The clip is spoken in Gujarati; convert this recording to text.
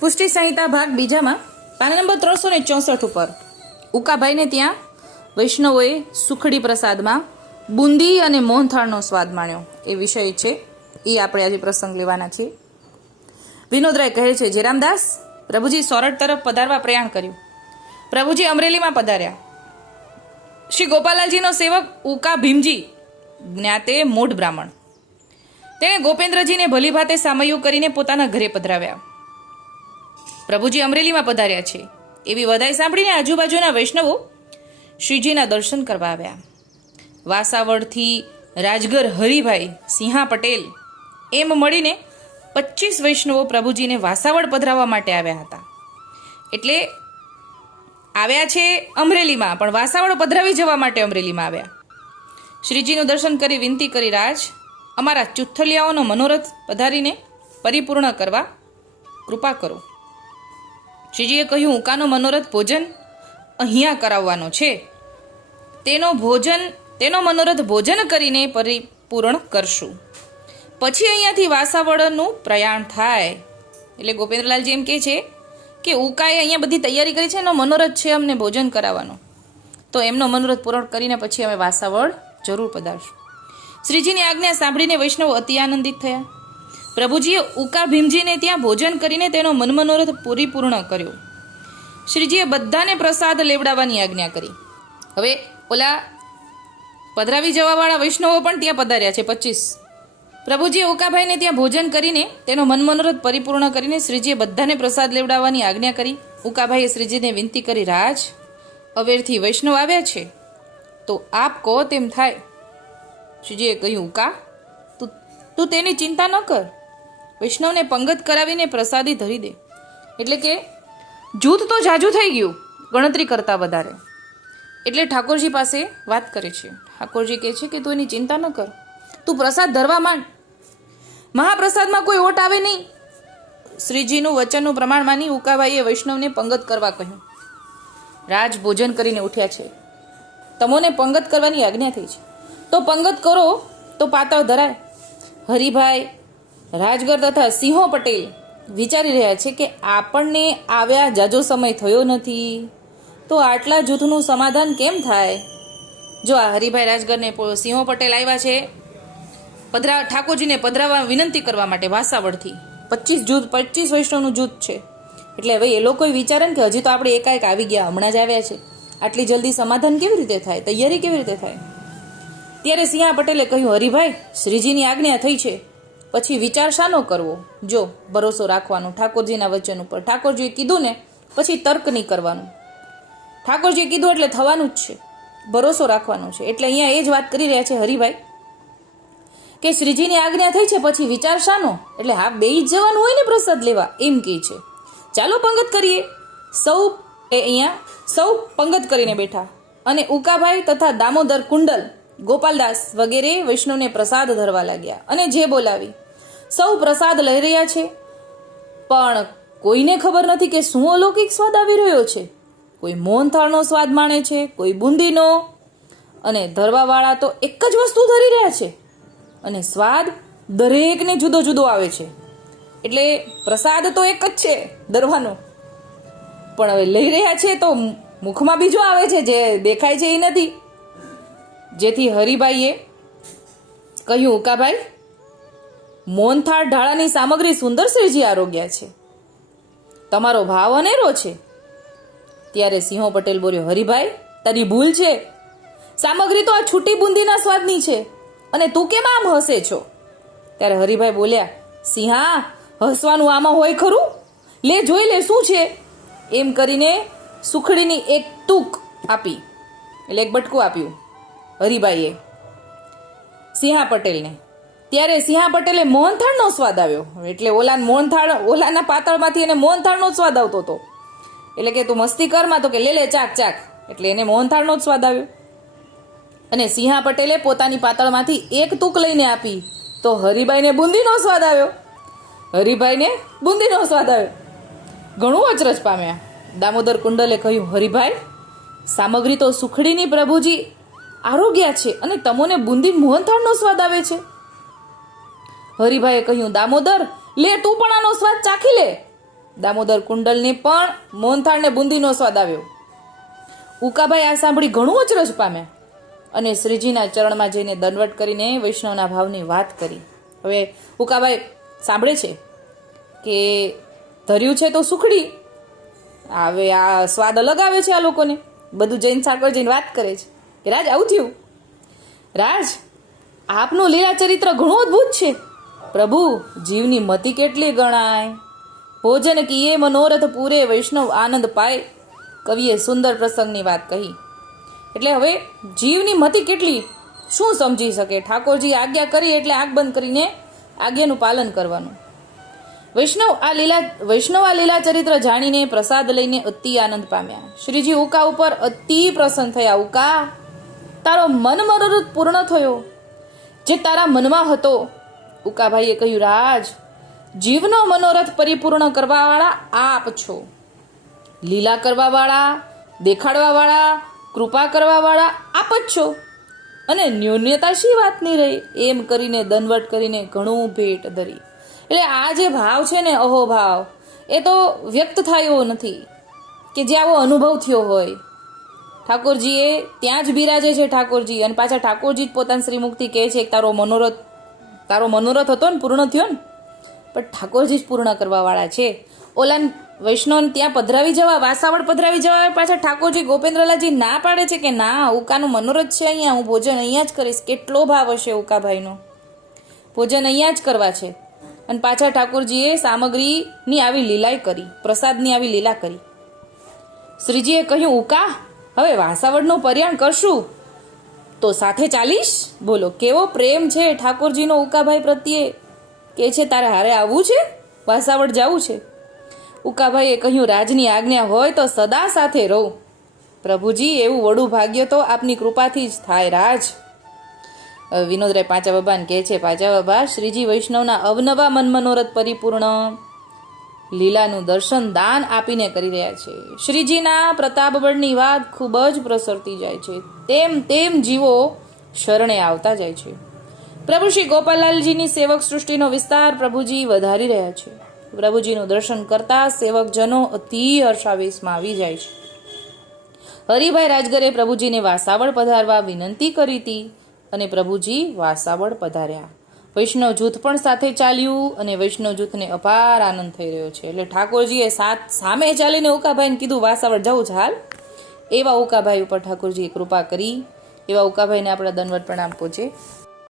પુષ્ટિ સંહિતા ભાગ બીજામાં પાના નંબર 364 ઉપર ઉકાભાઈને ત્યાં વૈષ્ણવોએ સુખડી પ્રસાદમાં બુંદી અને મોહનથાળનો સ્વાદ માણ્યો એ વિષય છે. એ આપણે આજે પ્રસંગ લેવાના છીએ. વિનોદરાય કહે છે, જયરામદાસ પ્રભુજી સોરઠ તરફ પધારવા પ્રયાણ કર્યું. પ્રભુજી અમરેલીમાં પધાર્યા. શ્રી ગોપાલાલજીનો સેવક ઉકા ભીમજી જ્ઞાતે મોઢ બ્રાહ્મણ, તેણે ગોપેન્દ્રજીને ભલી ભાતે સામયું કરીને પોતાના ઘરે પધરાવ્યા. પ્રભુજી અમરેલીમાં પધાર્યા છે એવી વધાઈ સાંભળીને આજુબાજુના વૈષ્ણવો શ્રીજીના દર્શન કરવા આવ્યા. વાસાવડથી રાજગર હરિભાઈ સિંહા પટેલ એમ મળીને 25 વૈષ્ણવો પ્રભુજીને વાસાવડ પધરાવવા માટે આવ્યા હતા. એટલે આવ્યા છે અમરેલીમાં, પણ વાસાવડ પધરાવી જવા માટે અમરેલીમાં આવ્યા. શ્રીજીનું દર્શન કરી વિનંતી કરી, રાજ અમારા ચુથલિયાઓનો મનોરથ પધારીને પરિપૂર્ણ કરવા કૃપા કરો. શ્રીજીએ કહ્યું, ઉકાનો મનોરથ ભોજન અહીંયા કરાવવાનો છે, તેનો મનોરથ ભોજન કરીને પરિપૂર્ણ કરશું, પછી અહીંયાથી વાસાવડનું પ્રયાણ થાય. એટલે ગોપેન્દ્રલાલજી એમ કહે છે કે ઉકાએ અહીંયા બધી તૈયારી કરી છે, એનો મનોરથ છે અમને ભોજન કરાવવાનો, તો એમનો મનોરથ પૂર્ણ કરીને પછી અમે વાસાવડ જરૂર પધારશું. શ્રીજીની આજ્ઞા સાંભળીને વૈષ્ણવ અતિ આનંદિત થયા. પ્રભુજીએ ઉકા ભીમજીને ત્યાં ભોજન કરીને તેનો મનોરથ પરિપૂર્ણ કર્યો. શ્રીજીએ બધાને પ્રસાદ લેવડાવવાની આજ્ઞા કરી. હવે ઓલા પધરાવી જવાવાળા વૈષ્ણવો પણ ત્યાં પધાર્યા છે 25. પ્રભુજીએ ઉકાભાઈને ત્યાં ભોજન કરીને તેનો મનોરથ પરિપૂર્ણ કરીને શ્રીજીએ બધાને પ્રસાદ લેવડાવવાની આજ્ઞા કરી. ઉકાભાઈએ શ્રીજીને વિનંતી કરી, રાજ અવેરથી વૈષ્ણવ આવ્યા છે તો આપ કહો તેમ થાય. શ્રીજીએ કહ્યું, ઉકા તું તેની ચિંતા ન કર, વૈષ્ણવને પંગત કરાવીને પ્રસાદી ધરી દે. એટલે કે જૂથ તો જાજુ થઈ ગયું, ગણતરી કરતા વધારે. એટલે ઠાકોરજી પાસે વાત કરે છે. ઠાકોરજી કહે છે કે તું એની ચિંતા ન કર, તું પ્રસાદ ધરવા માંડ, મહાપ્રસાદમાં કોઈ ઓટ આવે નહીં. શ્રીજીનું વચનનું પ્રમાણ માની ઉકાભાઈએ વૈષ્ણવને પંગત કરવા કહ્યું. રાજ ભોજન કરીને ઉઠ્યા છે, તમોને પંગત કરવાની આજ્ઞા થઈ છે, તો પંગત કરો તો પાતળ ધરાય. હરિભાઈ રાજગર તથા સિંહો પટેલ વિચારી રહ્યા છે કે આપણને આવ્યા જાજો સમય થયો નથી, તો આટલા જૂથનું સમાધાન કેમ થાય. જો આ હરિભાઈ રાજગરને સિંહો પટેલ આવ્યા છે ઠાકોરજીને પધરાવવા વિનંતી કરવા માટે વાસાવડથી. 25 વૈષ્ણવનું જૂથ છે. એટલે હવે એ લોકોએ વિચારે ને કે હજી તો આપણે એકાએક આવી ગયા, હમણાં જ આવ્યા છે, આટલી જલ્દી સમાધાન કેવી રીતે થાય, તૈયારી કેવી રીતે થાય. ત્યારે સિંહા પટેલે કહ્યું, હરિભાઈ શ્રીજીની આજ્ઞા થઈ છે, પછી વિચાર શાનો કરવો. જો ભરોસો રાખવાનો ઠાકોરજીના વચન ઉપર. ઠાકોરજીએ કીધું ને પછી તર્ક નહીં કરવાનું. ઠાકોરજીએ કીધું એટલે થવાનું જ છે, ભરોસો રાખવાનો છે. એટલે અહીંયા એ જ વાત કરી રહ્યા છે હરિભાઈ કે શ્રીજીની આજ્ઞા થઈ છે પછી વિચાર શાનો. એટલે હા, બે જ જવાનું હોય ને પ્રસાદ લેવા, એમ કહે છે. ચાલો પંગત કરીએ. સૌ પંગત કરીને બેઠા અને ઉકાભાઈ તથા દામોદર કુંડલ, ગોપાલદાસ વગેરે વૈષ્ણવને પ્રસાદ ધરવા લાગ્યા અને જે બોલાવી. સૌ પ્રસાદ લઈ રહ્યા છે, પણ કોઈને ખબર નથી કે શું અલૌકિક સ્વાદ આવી રહ્યો છે. કોઈ મોહનથાળનો સ્વાદ માણે છે, કોઈ બુંદીનો, અને ધરવાવાળા તો એક જ વસ્તુ ધરી રહ્યા છે અને સ્વાદ દરેકને જુદો જુદો આવે છે. એટલે પ્રસાદ તો એક જ છે ધરવાનો, પણ હવે લઈ રહ્યા છે તો મુખમાં બીજો આવે છે, જે દેખાય છે એ નથી. જેથી હરિભાઈએ કહ્યું, ઉકાભાઈ મોહનથાળ ઢાળાની સામગ્રી સુંદર શ્રીજી આરોગ્યા છે, તમારો ભાવ અનેરો છે. ત્યારે સિંહો પટેલ બોલ્યો, હરિભાઈ તારી ભૂલ છે, સામગ્રી તો આ છૂટી બુંદીના સ્વાદની છે અને તું કેમ આમ હસે છો. ત્યારે હરિભાઈ બોલ્યા, સિંહા હસવાનું આમાં હોય ખરું, લે જોઈ લે શું છે. એમ કરીને સુખડીની એક તૂક આપી, એટલે એક બટકું આપ્યું હરિભાઈએ સિંહા પટેલને. ત્યારે સિંહા પટેલે મોહનથાળનો સ્વાદ આવ્યો. એટલે ઓલાના પાતળમાંથી એને મોહનથાળનો જ સ્વાદ આવતો હતો. એટલે કે તું મસ્તી કરમાં, તો કે લે ચાક ચાક. એટલે એને મોહનથાળનો જ સ્વાદ આવ્યો. અને સિંહા પટેલે પોતાની પાતળમાંથી એક તૂક લઈને આપી, તો હરિભાઈને બુંદીનો સ્વાદ આવ્યો. ઘણું અચરજ પામ્યા. દામોદર કુંડલે કહ્યું, હરિભાઈ સામગ્રી તો સુખડીની પ્રભુજી આરોગ્યા છે અને તમોને બુંદી મોહનથાળનો સ્વાદ આવે છે. હરિભાઈએ કહ્યું, દામોદર લે તું પણ આનો સ્વાદ ચાખી લે. દામોદર કુંડલને પણ મોહનથાળ ને બુંદીનો સ્વાદ આવ્યો. ઉકાભાઈ આ સાંભળી ઘણું અચરજ પામ્યા અને શ્રીજીના ચરણમાં જઈને દંડવટ કરીને વૈષ્ણવના ભાવની વાત કરી. હવે ઉકાભાઈ સાંભળે છે કે ધર્યું છે તો સુખડી, હવે આ સ્વાદ અલગ આવે છે આ લોકોને. બધું જૈન સાકર જઈને વાત કરે છે કે રાજ આવું થયું. રાજ, આપનું લીલા ચરિત્ર ઘણું અદ્ભુત છે. પ્રભુ, જીવની મતિ કેટલી ગણાય. ભોજન કીએ મનોરથ પૂરે, વૈષ્ણવ આનંદ પાય. કવિએ સુંદર પ્રસંગની વાત કહી. એટલે હવે જીવની મતિ કેટલી, શું સમજી શકે. ઠાકોરજી આજ્ઞા કરી એટલે આંખ બંધ કરીને આજ્ઞાનું પાલન કરવાનું. વૈષ્ણવ આ લીલા ચરિત્ર જાણીને પ્રસાદ લઈને અતિ આનંદ પામ્યા. શ્રીજી ઉકા ઉપર અતિ પ્રસન્ન થયા. ઉકા, તારો મન મનોરથ પૂર્ણ થયો જે તારા મનમાં હતો. ઉકાભાઈએ કહ્યું, રાજ, જીવનો મનોરથ પરિપૂર્ણ કરવાવાળા આપ છો. લીલા કરવાવાળા, દેખાડવાવાળા, કૃપા કરવાવાળા આપ જ છો. અને ન્યૂન્યતા શી વાતની રહી. એમ કરીને દંડવટ કરીને ઘણું ભેટ ધરી. એટલે આ જે ભાવ છે ને, અહોભાવ, એ તો વ્યક્ત થાય એવો નથી કે જે આવો અનુભવ થયો હોય. ઠાકોરજીએ ત્યાં જ બિરાજે છે ઠાકોરજી, અને પાછા ઠાકોરજી જ પોતાની શ્રીમુક્તિ કહે છે કે તારો મનોરથ હતો ને, પૂર્ણ થયો ને. પણ ઠાકોરજી જ પૂર્ણ કરવાવાળા છે. ઓલા વૈષ્ણવ ત્યાં પધરાવી જવા, વાસાવડ પધરાવી જવા, પાછા ઠાકોરજી ગોપેન્દ્રલાલજી ના પાડે છે કે ના, ઉકાનું મનોરથ છે અહીંયા, હું ભોજન અહીંયા જ કરીશ. કેટલો ભાવ હશે ઉકાભાઈનો. ભોજન અહીંયા જ કરવા છે. અને પાછા ઠાકોરજીએ સામગ્રીની આવી લીલા કરી, પ્રસાદની આવી લીલા કરી. શ્રીજીએ કહ્યું, ઉકા, હવે વાસાવડનું પર્યાણ કરશું તો સાથે ચાલીશ. બોલો કેવો પ્રેમ છે ઠાકોરજીનો ઉકાભાઈ પ્રત્યે. કે છે તારે હારે આવવું છે, વાસાવડ જવું છે. ઉકાભાઈએ કહ્યું, રાજની આજ્ઞા હોય તો સદા સાથે રહું. પ્રભુજી, એવું વડું ભાગ્ય તો આપની કૃપાથી જ થાય રાજ. વિનોદરાય પાંચા બાબાને કહે છે, પાંચા બાબા શ્રીજી વૈષ્ણવના અવનવા મન મનોરથ પરિપૂર્ણ લીલાનું દર્શન દાન આપીને કરી રહ્યા છે. શ્રીજીના પ્રતાપબળની વાત ખૂબ જ પ્રસરતી જાય છે. તેમ તેમ જીવો શરણે આવતા જાય છે. પ્રભુ શ્રી ગોપાલલાલજીની સેવક સૃષ્ટિનો વિસ્તાર પ્રભુજી વધારી રહ્યા છે. પ્રભુજીનું દર્શન કરતા સેવકજનો અતિ હર્ષાવેશમાં આવી જાય છે. હરિભાઈ રાજગરે પ્રભુજીને વાસાવડ પધારવા વિનંતી કરી હતી અને પ્રભુજી વાસાવડ પધાર્યા. વૈષ્ણવ જૂથ પણ સાથે ચાલ્યું અને વૈષ્ણવ જૂથને અપાર આનંદ થઈ રહ્યો છે. એટલે ઠાકોરજીએ સામે ચાલીને ઉકાભાઈને કીધું, વાસાવડ જવું છે હાલ. એવા ઉકાભાઈ ઉપર ઠાકોરજીએ કૃપા કરી. એવા ઉકાભાઈને આપણા દંડવત પ્રણામ પહોંચે.